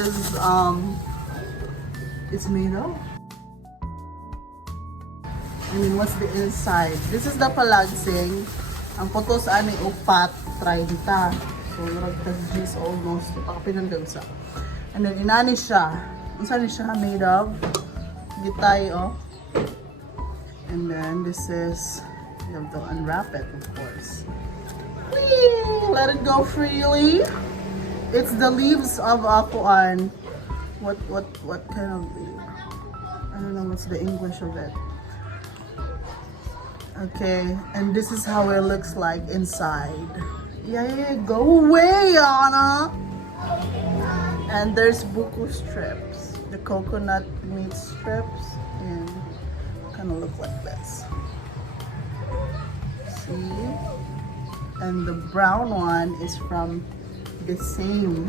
is it's made of. I mean, what's the inside? This is the palagsing. Ang puto sa ani upat, 30. So, nagtag-juice almost. Pakapinandag sa. And then, inani siya. Unsa ni siya made of? Gitay, oh. And then, this is, you have to unwrap it, of course. Whee! Let it go freely. It's the leaves of akuan. What kind of leaf? I don't know what's the English of it. Okay, and this is how it looks like inside. Yeah, go away, Anna! And there's buku strips, the coconut meat strips, and kind of look like this. See? And the brown one is from the same